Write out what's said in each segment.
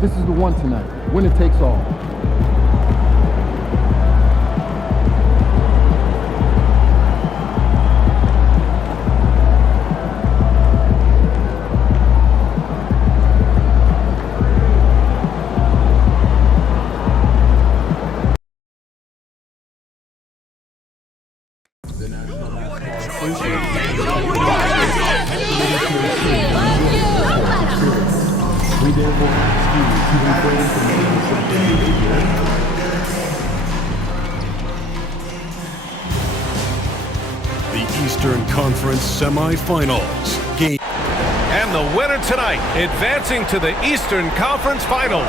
This is the one tonight. Winner takes all. We therefore ask you to refrain from making such behavior. The Eastern Conference Semifinals. Game. And the winner tonight, advancing to the Eastern Conference Finals.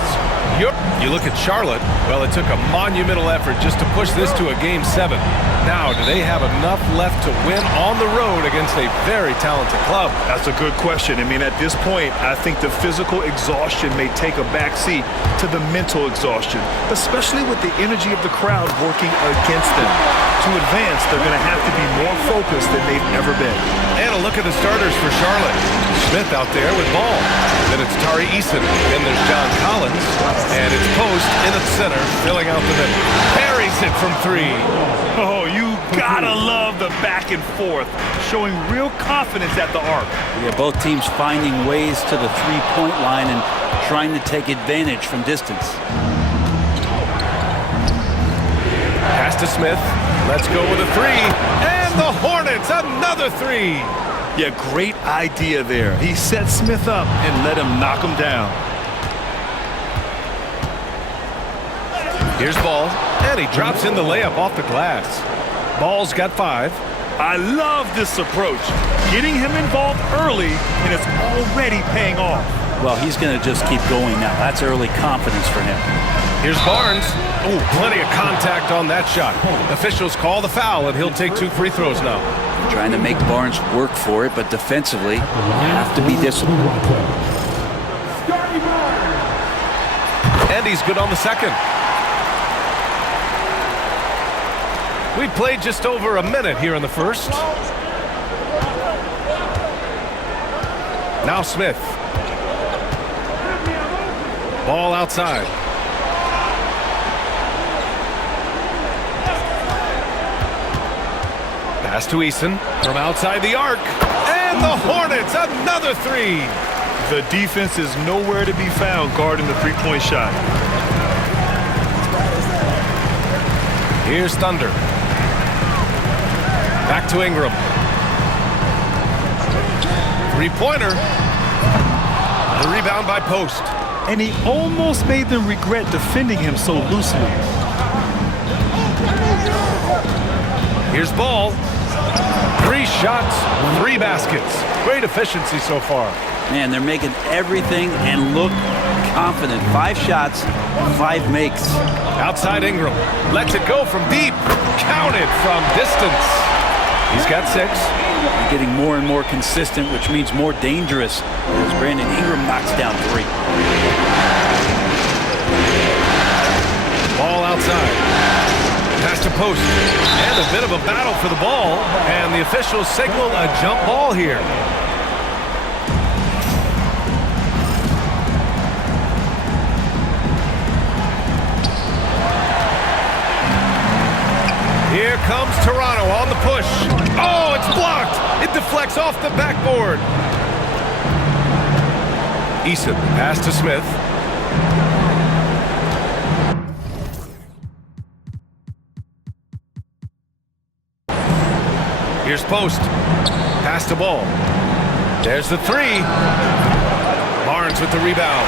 You look at Charlotte, well, it took a monumental effort just to push this to a Game 7. Now, do they have enough left to win on the road against a very talented club? That's a good question. I mean, at this point, I think the physical exhaustion may take a backseat to the mental exhaustion, especially with the energy of the crowd working against them. To advance, they're going to have to be more focused than they've ever been. And a look at the starters for Charlotte. Smith out there with ball. Then it's Tari Eason. Then there's John Collins. And it's Post in the center, filling out the middle. Buries it from three. Oh, you gotta love the back and forth, showing real confidence at the arc. Yeah, both teams finding ways to the three-point line and trying to take advantage from distance. Pass to Smith. Let's go with a three. And the Hornets, another three. Yeah, great idea there. He set Smith up and let him knock him down. Here's Ball, and he drops in the layup off the glass. Ball's got 5. I love this approach. Getting him involved early, and it's already paying off. Well, he's going to just keep going now. That's early confidence for him. Here's Barnes. Oh, plenty of contact on that shot. Officials call the foul, and he'll take 2 free throws now. Trying to make Barnes work for it, but defensively, you have to be disciplined. And he's good on the second. We played just over a minute here in the first. Now Smith. Ball outside. Pass to Eason from outside the arc. And the Hornets, another three. The defense is nowhere to be found guarding the three-point shot. Here's Thunder. Back to Ingram. Three-pointer. The rebound by Post. And he almost made them regret defending him so loosely. Here's Ball. 3 shots, 3 baskets. Great efficiency so far. Man, they're making everything and look confident. 5 shots, 5 makes. Outside Ingram. Lets it go from deep. Counted from distance. He's got 6. They're getting more and more consistent, which means more dangerous as Brandon Ingram knocks down 3. Ball outside. Pass to Post. And a bit of a battle for the ball. And the officials signal a jump ball here. Here comes Toronto on the push. Oh, it's blocked. It deflects off the backboard. Eason, pass to Smith. Here's Post. Pass to Ball. There's the 3. Barnes with the rebound.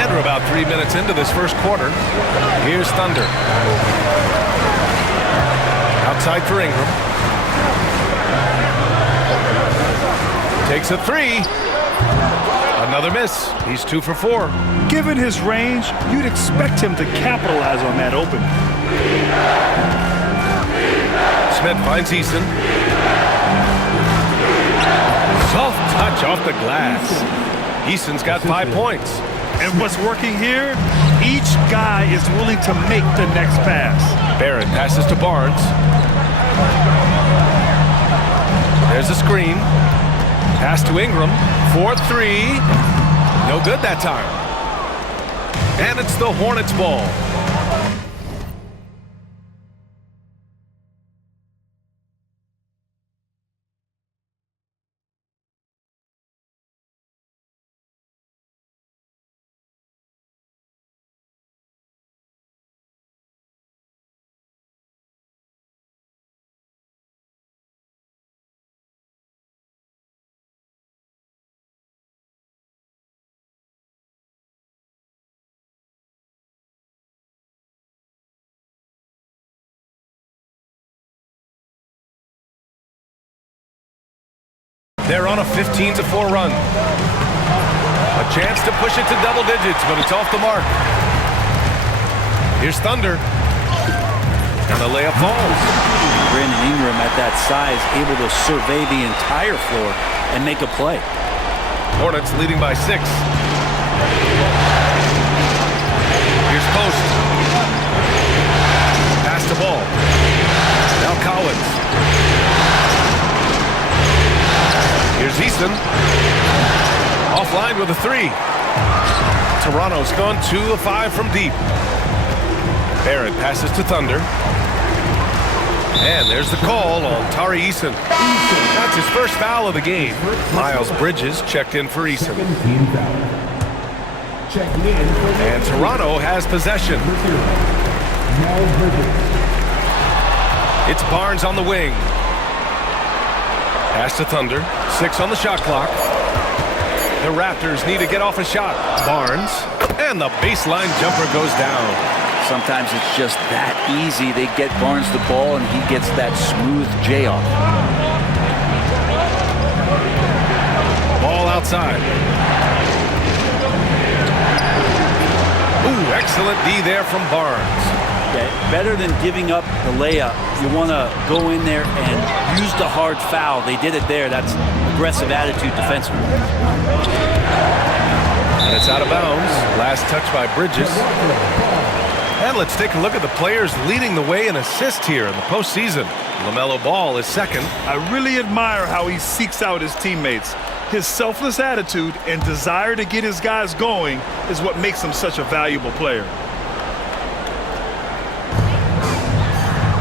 And we're about 3 minutes into this first quarter. Here's Thunder. Outside for Ingram. Takes a 3. Another miss. He's 2 for 4. Given his range, you'd expect him to capitalize on that opening. Smith finds Eason. Soft touch off the glass. Eason's got 5 points. And what's working here? Each guy is willing to make the next pass. Barrett passes to Barnes. There's a screen. Pass to Ingram. 4-3. No good that time. And it's the Hornets' ball. They're on a 15-4 run. A chance to push it to double digits, but it's off the mark. Here's Thunder. And the layup falls. Brandon Ingram at that size, able to survey the entire floor and make a play. Hornets leading by 6. Here's Post. Pass the ball. Now Collins. Here's Easton. Offline with a 3. Toronto's gone 2 of 5 from deep. Barrett passes to Thunder. And there's the call on Tari Eason. That's his first foul of the game. Miles Bridges checked in for Eason. And Toronto has possession. It's Barnes on the wing. Pass to Thunder. 6 on the shot clock. The Raptors need to get off a shot. Barnes. And the baseline jumper goes down. Sometimes it's just that easy. They get Barnes the ball, and he gets that smooth J off. Ball outside. Ooh, excellent D there from Barnes. Okay. Better than giving up the layup, you want to go in there and use the hard foul. They did it there. That's aggressive attitude defensively. And it's out of bounds. Last touch by Bridges. And let's take a look at the players leading the way in assists here in the postseason. LaMelo Ball is second. I really admire how he seeks out his teammates. His selfless attitude and desire to get his guys going is what makes him such a valuable player.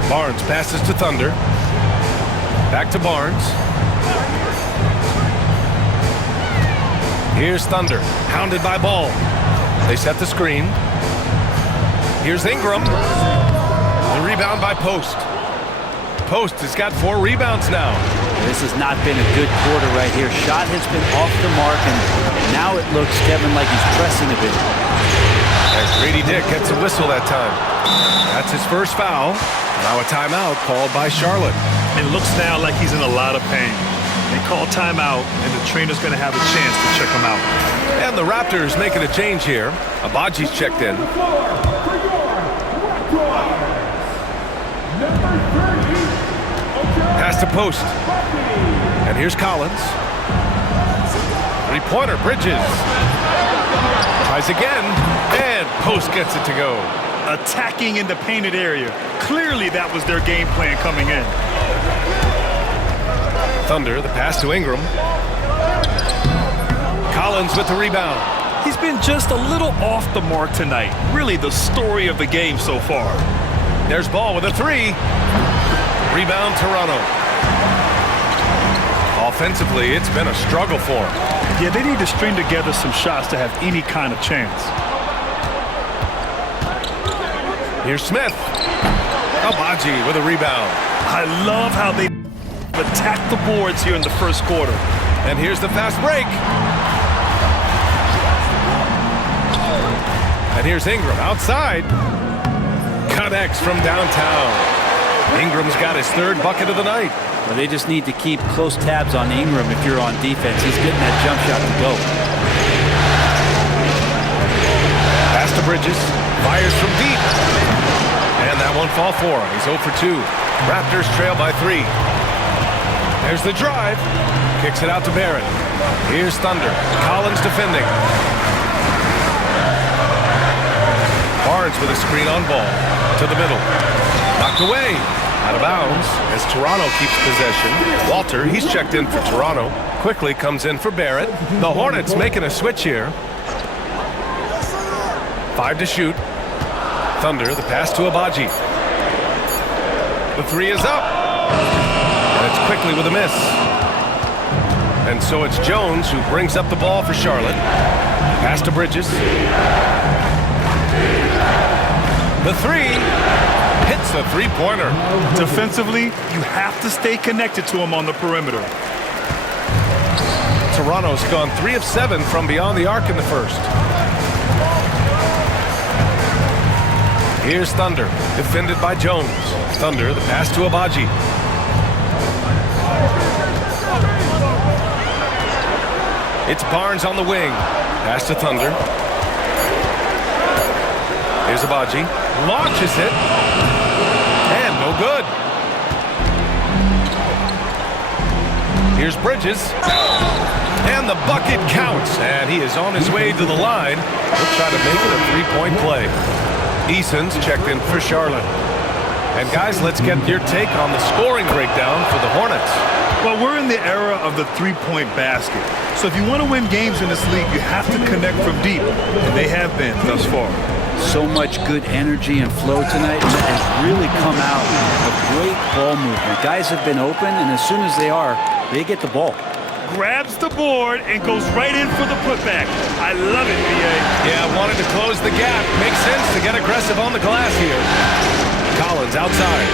Barnes passes to Thunder. Back to Barnes. Here's Thunder, hounded by Ball. They set the screen. Here's Ingram. The rebound by Post. Post has got 4 rebounds now. This has not been a good quarter right here. Shot has been off the mark, and now it looks, Kevin, like he's pressing a bit. As Grady Dick gets a whistle that time. That's his first foul. Now a timeout called by Charlotte. It looks now like he's in a lot of pain. They call timeout, and the trainer's going to have a chance to check him out. And the Raptors making a change here. Abaji's checked in. Pass to Post. And here's Collins. 3-pointer, Bridges. Tries again, and Post gets it to go. Attacking in the painted area. Clearly that was their game plan coming in. Thunder, the pass to Ingram. Collins with the rebound. He's been just a little off the mark tonight. Really the story of the game so far. There's Ball with a 3. Rebound, Toronto. Offensively, it's been a struggle for him. Yeah, they need to string together some shots to have any kind of chance. Here's Smith. Abaji with a rebound. I love how they attacked the boards here in the first quarter. And here's the fast break. And here's Ingram outside. Connects from downtown. Ingram's got his 3rd bucket of the night. Well, they just need to keep close tabs on Ingram if you're on defense. He's getting that jump shot to go. Pass to Bridges. Fires from deep. And that won't fall for him. He's 0 for 2. Raptors trail by 3. There's the drive. Kicks it out to Barrett. Here's Thunder. Collins defending. Barnes with a screen on Ball. To the middle. Knocked away. Out of bounds as Toronto keeps possession. Walter, he's checked in for Toronto. Quickly comes in for Barrett. The Hornets making a switch here. 5 to shoot. Thunder, the pass to Abaji. The 3 is up. And it's Quickly with a miss. And so it's Jones who brings up the ball for Charlotte. Pass to Bridges. The 3 hits a three-pointer. Defensively, you have to stay connected to him on the perimeter. Toronto's gone 3 of 7 from beyond the arc in the first. Here's Thunder, defended by Jones. Thunder, the pass to Abaji. It's Barnes on the wing. Pass to Thunder. Here's Abaji. Launches it. And no good. Here's Bridges. And the bucket counts. And he is on his way to the line. He'll try to make it a three-point play. Eason's checked in for Charlotte. And guys, let's get your take on the scoring breakdown for the Hornets. Well, we're in the era of the three-point basket. So if you want to win games in this league, you have to connect from deep. And they have been thus far. So much good energy and flow tonight. And that has really come out of great ball movement. Guys have been open, and as soon as they are, they get the ball. Grabs the board and goes right in for the putback. I love it, B.A. Yeah, wanted to close the gap. Makes sense to get aggressive on the glass here. Collins outside.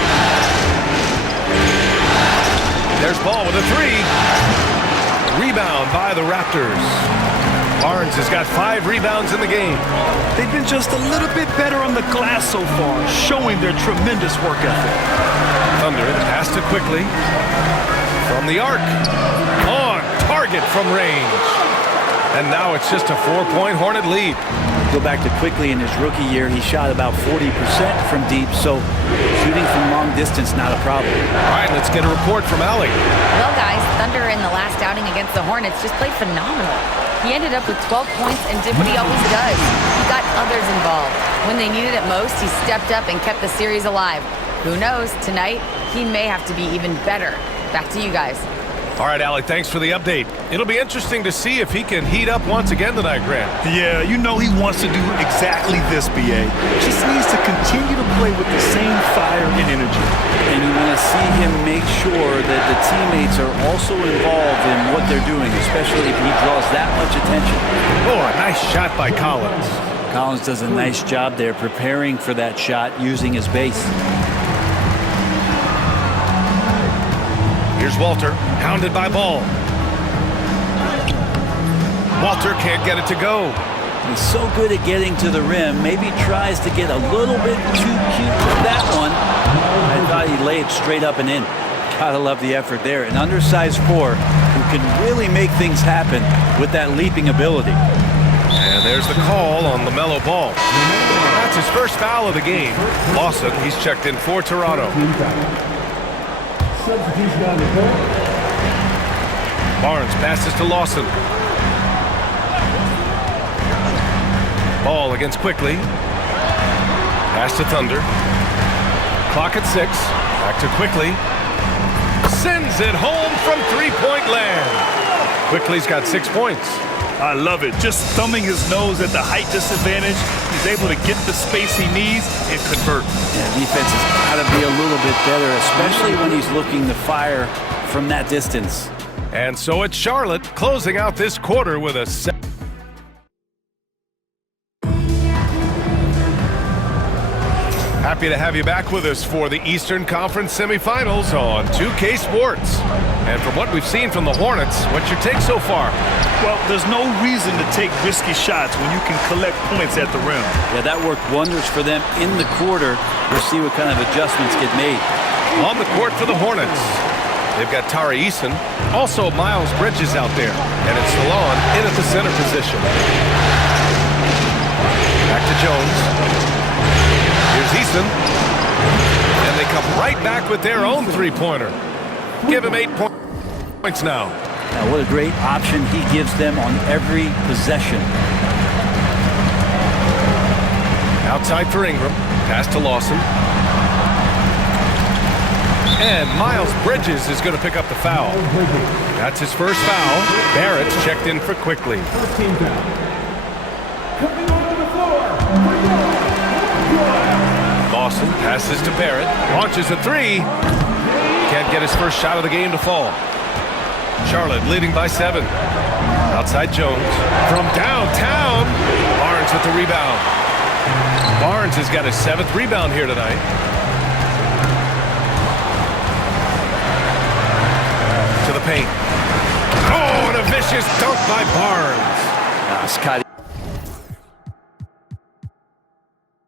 There's Ball with a 3. Rebound by the Raptors. Barnes has got 5 rebounds in the game. They've been just a little bit better on the glass so far, showing their tremendous work ethic. Thunder, the pass to Quickly. From the arc. On target from range. And now it's just a 4-point Hornet lead. Go back to Quickly in his rookie year. He shot about 40% from deep, so shooting from long distance, not a problem. All right, let's get a report from Allie. Well, guys, Thunder in the last outing against the Hornets just played phenomenal. He ended up with 12 points and did what he always does. He got others involved. When they needed it most, he stepped up and kept the series alive. Who knows, tonight, he may have to be even better. Back to you guys. All right, Allie, thanks for the update. It'll be interesting to see if he can heat up once again tonight, Grant. Yeah, you know he wants to do exactly this, B.A. Just needs to continue to play with the same fire and energy. And you want to see him make sure that the teammates are also involved in what they're doing, especially if he draws that much attention. Oh, a nice shot by Collins. Collins does a nice job there preparing for that shot using his base. Here's Walter, hounded by Ball. Walter can't get it to go. He's so good at getting to the rim. Maybe tries to get a little bit too cute with that one. I thought he laid straight up and in. Gotta love the effort there. An undersized 4 who can really make things happen with that leaping ability. And there's the call on LaMelo Ball. That's his first foul of the game. Lawson, he's checked in for Toronto. Substitution on the court. Barnes passes to Lawson. Ball against Quickly. Pass to Thunder. Clock at 6. Back to Quickly. Sends it home from three-point land. Quickly's got 6 points. I love it. Just thumbing his nose at the height disadvantage. He's able to get the space he needs and convert. Yeah, defense has got to be a little bit better, especially when he's looking to fire from that distance. And so it's Charlotte closing out this quarter with a 7. Happy to have you back with us for the Eastern Conference semifinals on 2K Sports. And from what we've seen from the Hornets, what's your take so far? Well, there's no reason to take risky shots when you can collect points at the rim. Yeah, that worked wonders for them in the quarter. We'll see what kind of adjustments get made. On the court for the Hornets, they've got Tari Eason, also Miles Bridges out there, and it's Salon in at the center position. Back to Jones. Here's Eason. And they come right back with their own three-pointer. Give him 8 points now. Now, what a great option he gives them on every possession. Outside for Ingram. Pass to Lawson. And Miles Bridges is going to pick up the foul. That's his first foul. Barrett's checked in for quickly. First team foul. Coming onto the floor. Lawson passes to Barrett. Launches a three. Can't get his first shot of the game to fall. Charlotte leading by 7. Outside Jones. From downtown. Barnes with the rebound. Barnes has got his 7th rebound here tonight. To the paint. Oh, and a vicious dunk by Barnes. Scotty.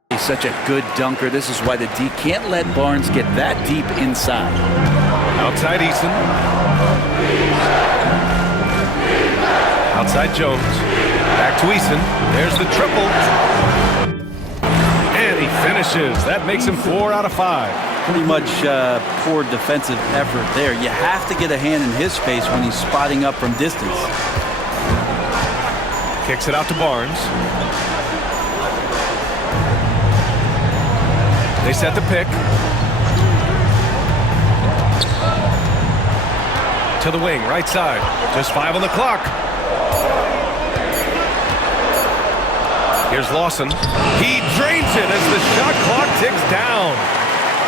He's such a good dunker. This is why the D can't let Barnes get that deep inside. Outside Eason. Outside Jones. Back to Eason. There's the triple. And he finishes. That makes him 4 out of 5. Pretty much poor defensive effort there. You have to get a hand in his face when he's spotting up from distance. Kicks it out to Barnes. They set the pick. To the wing, right side. Just 5 on the clock. Here's Lawson. He drains it as the shot clock ticks down.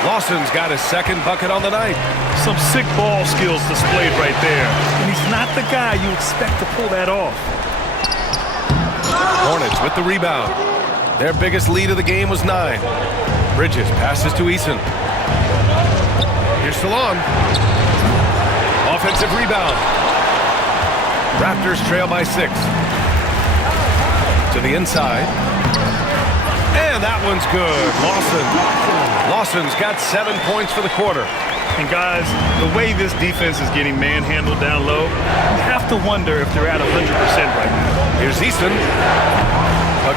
Lawson's got his 2nd bucket on the night. Some sick ball skills displayed right there. And he's not the guy you expect to pull that off. Hornets with the rebound. Their biggest lead of the game was 9. Bridges passes to Eason. Here's Salon. Offensive rebound. Raptors trail by 6. To the inside. And that one's good. Lawson's got 7 points for the quarter. And guys, the way this defense is getting manhandled down low, you have to wonder if they're at 100% right now. Here's Eason.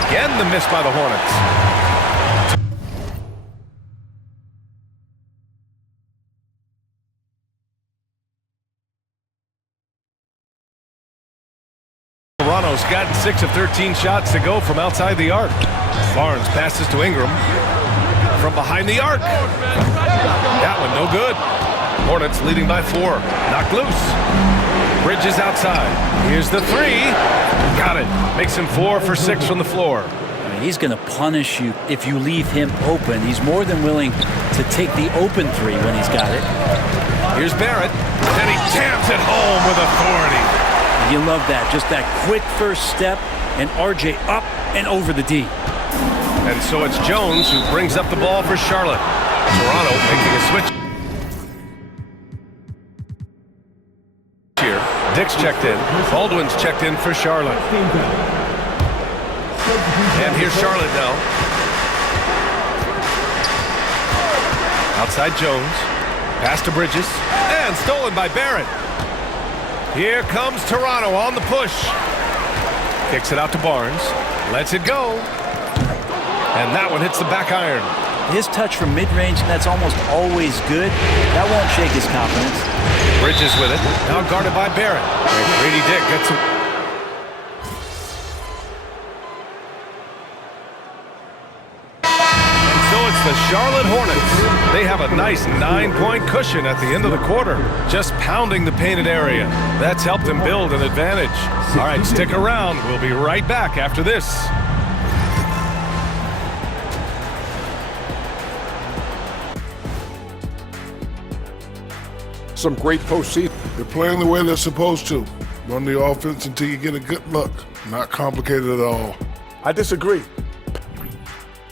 Again, the miss by the Hornets. Toronto's gotten 6 of 13 shots to go from outside the arc. Barnes passes to Ingram. From behind the arc. That one no good. Hornets leading by 4. Knocked loose. Bridges outside. Here's the 3. Got it. Makes him 4 for 6 from the floor. He's going to punish you if you leave him open. He's more than willing to take the open 3 when he's got it. Here's Barrett. And he jams it home with authority. You love that. Just that quick first step. And RJ up and over the D. And so it's Jones who brings up the ball for Charlotte. Toronto making a switch here. Dick's checked in. Baldwin's checked in for Charlotte. And here's Charlotte now. Outside Jones. Pass to Bridges. And stolen by Barrett. Here comes Toronto on the push. Kicks it out to Barnes. Lets it go. And that one hits the back iron. His touch from mid-range, that's almost always good. That won't shake his confidence. Bridges with it. Now guarded by Barrett. And Grady Dick gets it. And so it's the Charlotte Hornets. They have a nice 9-point cushion at the end of the quarter. Just pounding the painted area. That's helped them build an advantage. All right, stick around. We'll be right back after this. Some great postseason. They're playing the way they're supposed to. Run the offense until you get a good look. Not complicated at all. I disagree.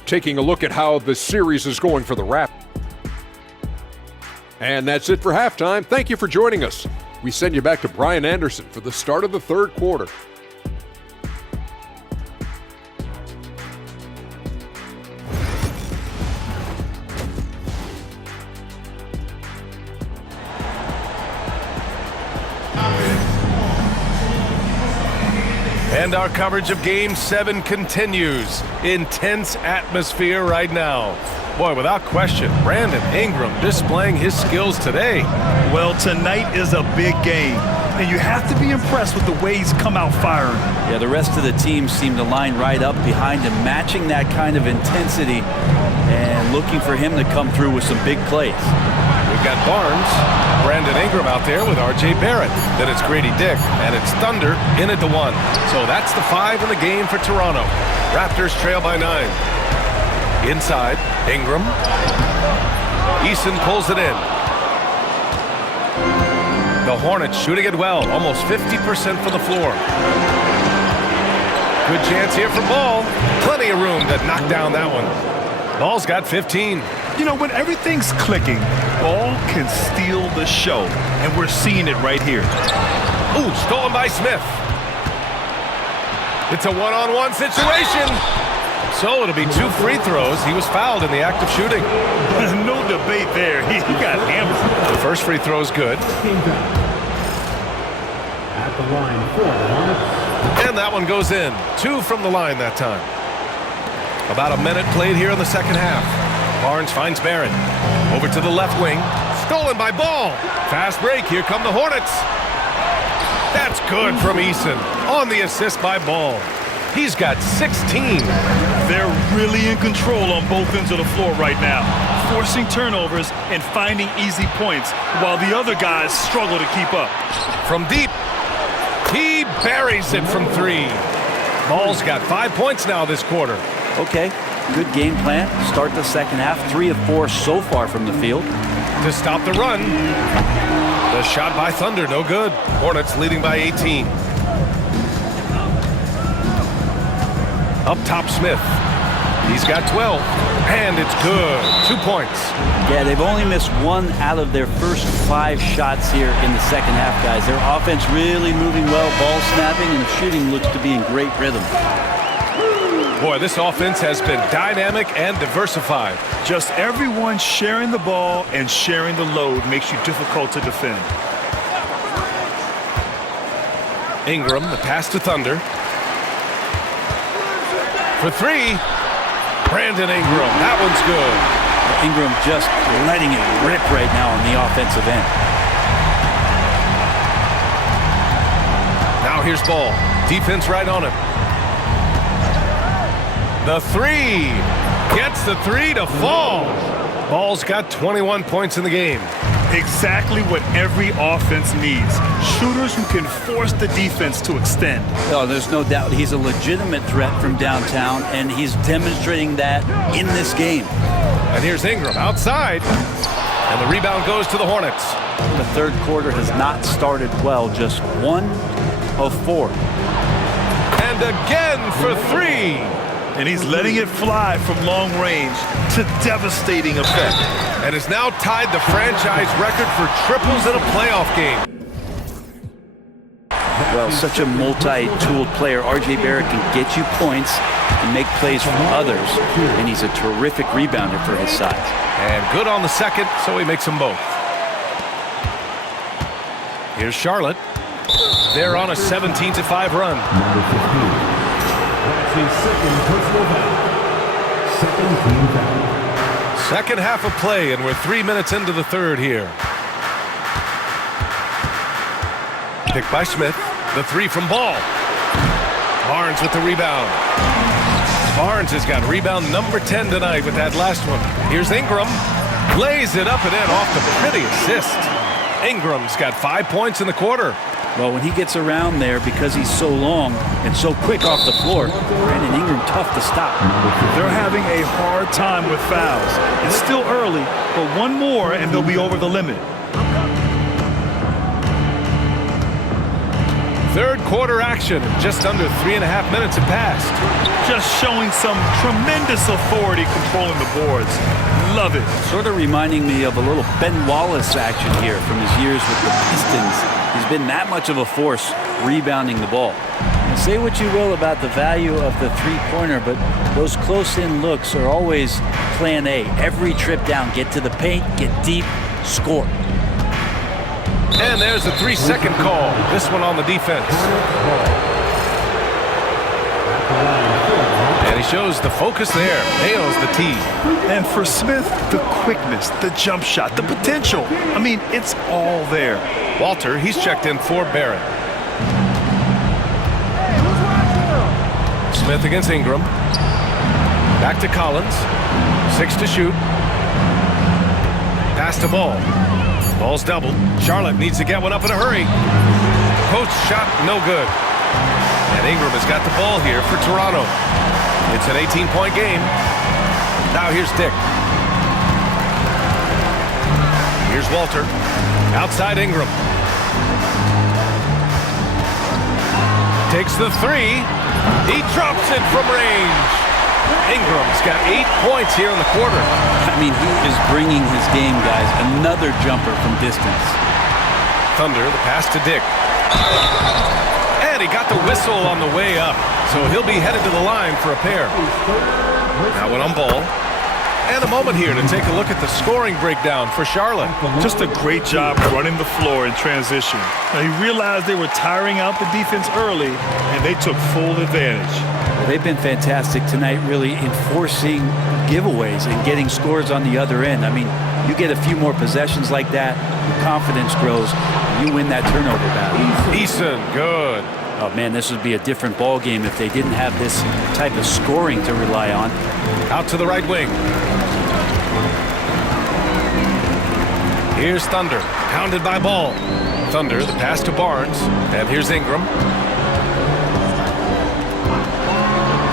Taking a look at how the series is going for the Raptors. And that's it for halftime. Thank you for joining us. We send you back to Brian Anderson for the start of the 3rd quarter. And our coverage of Game 7 continues. Intense atmosphere right now. Boy, without question, Brandon Ingram displaying his skills today. Well, tonight is a big game, and you have to be impressed with the way he's come out firing. Yeah, the rest of the team seem to line right up behind him, matching that kind of intensity and looking for him to come through with some big plays. We We've got Barnes, Brandon Ingram out there with R.J. Barrett. Then it's Grady Dick, and it's Thunder in at the 1. So that's the 5 in the game for Toronto. Raptors trail by 9. Inside, Ingram. Eason pulls it in. The Hornets shooting it well, almost 50% from the floor. Good chance here for Ball. Plenty of room to knock down that one. Ball's got 15. You know, when everything's clicking, Ball can steal the show, and we're seeing it right here. Ooh, stolen by Smith. It's a one-on-one situation. So it'll be 2 free throws. He was fouled in the act of shooting. No debate there. He got hammered. The first free throw is good. At the line for the Hornets. And that one goes in. 2 from the line that time. About a minute played here in the second half. Barnes finds Barrett. Over to the left wing. Stolen by Ball. Fast break. Here come the Hornets. That's good from Eason. On the assist by Ball. He's got 16. They're really in control on both ends of the floor right now, forcing turnovers and finding easy points while the other guys struggle to keep up. From deep, he buries it from 3. Ball's got 5 points now this quarter. Okay, good game plan. Start the second half. 3 of 4 so far from the field. To stop the run. The shot by Thunder, no good. Hornets leading by 18. Up top, Smith. He's got 12, and it's good. 2 points. Yeah, they've only missed 1 out of their first 5 shots here in the second half, guys. Their offense really moving well, ball snapping, and the shooting looks to be in great rhythm. Boy, this offense has been dynamic and diversified. Just everyone sharing the ball and sharing the load makes you difficult to defend. Ingram, the pass to Thunder. For 3, Brandon Ingram. That one's good. Ingram just letting it rip right now on the offensive end. Now here's Ball. Defense right on him. The 3. Gets the 3 to fall. Ball's got 21 points in the game. Exactly what every offense needs. Shooters who can force the defense to extend. Oh, there's no doubt he's a legitimate threat from downtown, and he's demonstrating that in this game. And here's Ingram outside. And the rebound goes to the Hornets. The third quarter has not started well, just 1 of 4. And again for 3. And he's letting it fly from long range to devastating effect. And has now tied the franchise record for triples in a playoff game. Well, such a multi-tooled player. R.J. Barrett can get you points and make plays for others, and he's a terrific rebounder for his size. And good on the second, so he makes them both. Here's Charlotte. They're on a 17-5 run. Number 15. That's his second personal foul. Second team foul. Second half of play, and we're 3 minutes into the third here. Picked by Smith. The 3 from Ball. Barnes with the rebound. Barnes has got rebound number 10 tonight with that last one. Here's Ingram. Lays it up and in off the pretty assist. Ingram's got 5 points in the quarter. Well, when he gets around there, because he's so long and so quick off the floor, Brandon Ingram tough to stop. They're having a hard time with fouls. It's still early, but 1 more and they'll be over the limit. Third quarter action. Just under 3.5 minutes have passed. Just showing some tremendous authority controlling the boards. Love it. Sort of reminding me of a little Ben Wallace action here from his years with the Pistons. He's been that much of a force rebounding the ball. And say what you will about the value of the three-pointer, but those close-in looks are always plan A. Every trip down, get to the paint, get deep, score. And there's a 3-second call. This one on the defense. And he shows the focus there. Nails the tee. And for Smith, the quickness, the jump shot, the potential. I mean, it's all there. Walter, he's checked in for Barrett. Smith against Ingram. Back to Collins. 6 to shoot. pass to Ball. Ball's doubled. Charlotte needs to get one up in a hurry. Post shot, no good. And Ingram has got the ball here for Toronto. It's an 18-point game. Now here's Dick. Here's Walter. Outside Ingram. Takes the three. He drops it from range. Ingram's got 8 points here in the quarter. I mean, he is bringing his game, guys. Another jumper from distance. Thunder, the pass to Dick. And he got the whistle on the way up. So he'll be headed to the line for a pair. Now one on Ball. And a moment here to take a look at the scoring breakdown for Charlotte. Just a great job running the floor in transition. Now, he realized they were tiring out the defense early, and they took full advantage. Well, they've been fantastic tonight, really enforcing giveaways and getting scores on the other end. I mean, you get a few more possessions like that, your confidence grows, and you win that turnover battle. Eason, good. Oh, man, this would be a different ball game if they didn't have this type of scoring to rely on. Out to the right wing. Here's Thunder, pounded by Ball. Thunder, the pass to Barnes. And here's Ingram.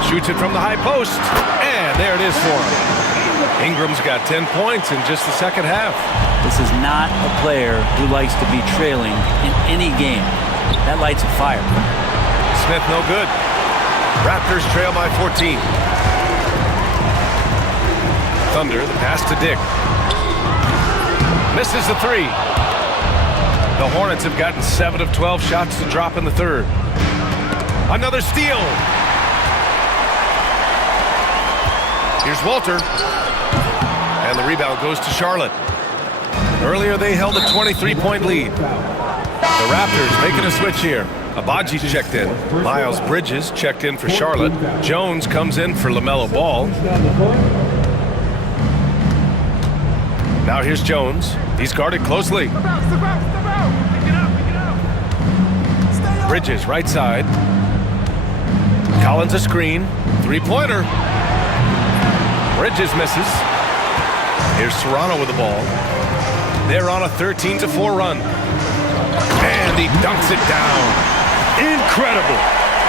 Shoots it from the high post. And there it is for him. Ingram's got 10 points in just the second half. This is not a player who likes to be trailing in any game. That lights a fire. Smith, no good. Raptors trail by 14. Thunder, the pass to Dick. Misses the three. The Hornets have gotten 7 of 12 shots to drop in the third. Another steal. Here's Walter. And the rebound goes to Charlotte. Earlier they held a 23-point lead. The Raptors making a switch here. Abaji checked in. Miles Bridges checked in for Charlotte. Jones comes in for LaMelo Ball. Now here's Jones. He's guarded closely. Bridges right side. Collins a screen. Three-pointer. Bridges misses. Here's Toronto with the ball. They're on a 13-4 run. And he dunks it down. Incredible.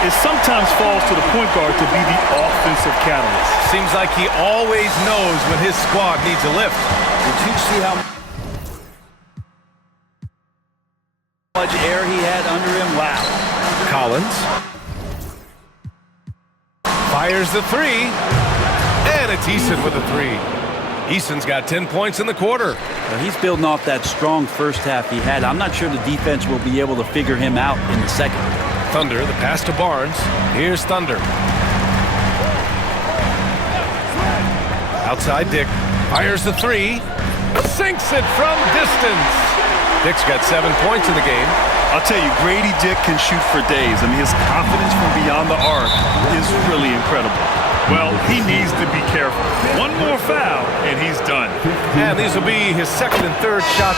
It sometimes falls to the point guard to be the offensive catalyst. Seems like he always knows when his squad needs a lift. Did you see how much air he had under him? Wow. Collins fires the three, and it's Eason with a three. Eason's got 10 points in the quarter. Well, he's building off that strong first half he had. I'm not sure the defense will be able to figure him out in the second. Thunder, the pass to Barnes. Here's Thunder. Outside Dick. Fires the three. Sinks it from distance. Dick's got 7 points in the game. I'll tell you, Grady Dick can shoot for days. I mean, his confidence from beyond the arc is really incredible. Well, he needs to be careful. One more foul, and he's done. And these will be his second and third shot.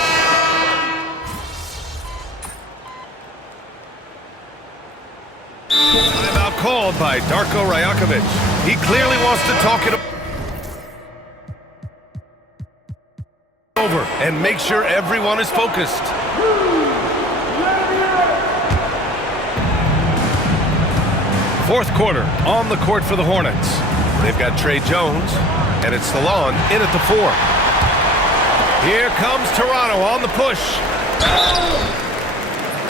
Timeout called by Darko Rajakovic. He clearly wants to talk it over and make sure everyone is focused. Fourth quarter on the court for the Hornets. They've got Trey Jones, and it's Salon in at the 4. Here comes Toronto on the push.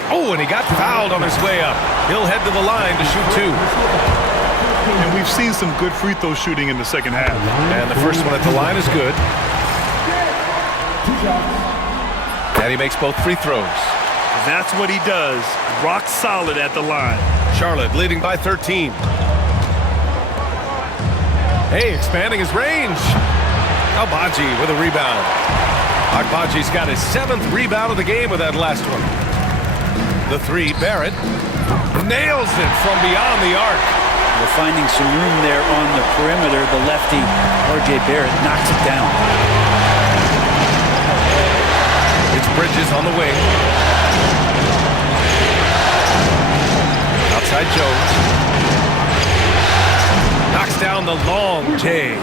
Oh, and he got fouled on his way up. He'll head to the line to shoot 2. And we've seen some good free throw shooting in the second half. And the first one at the line is good. And he makes both free throws. That's what he does. Rock solid at the line. Charlotte leading by 13. Hey, expanding his range. Abaji with a rebound. Agbaji's got his 7th rebound of the game with that last one. The 3, Barrett nails it from beyond the arc. We're finding some room there on the perimeter. The lefty, R.J. Barrett, knocks it down. It's Bridges on the wing. Outside Jones. Knocks down the long J.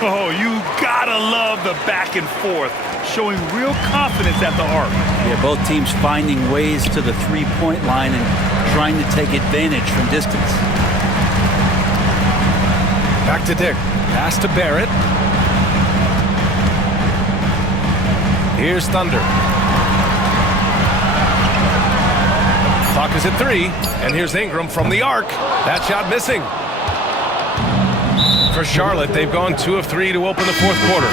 Oh, you gotta love the back and forth. showing real confidence at the arc. Yeah, both teams finding ways to the three-point line and trying to take advantage from distance. Back to Dick. Pass to Barrett. Here's Thunder. Clock is at 3, and here's Ingram from the arc. That shot missing. For Charlotte, they've gone 2 of 3 to open the fourth quarter.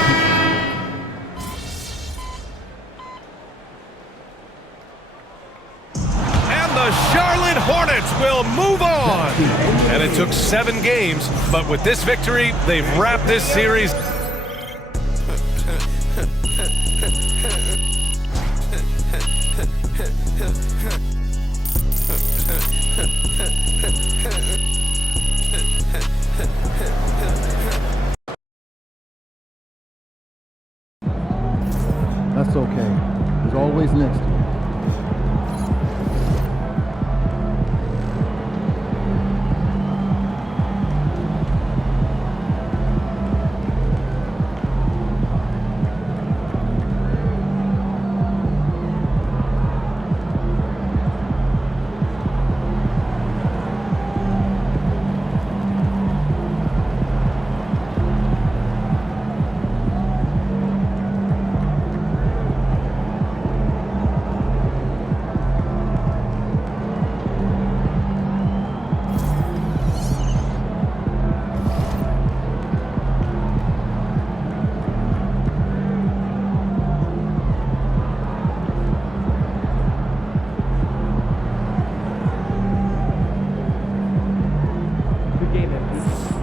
And the Charlotte Hornets will move on. And it took 7 games, but with this victory, they've wrapped this series. That's okay. There's always next time. Good game, MVP.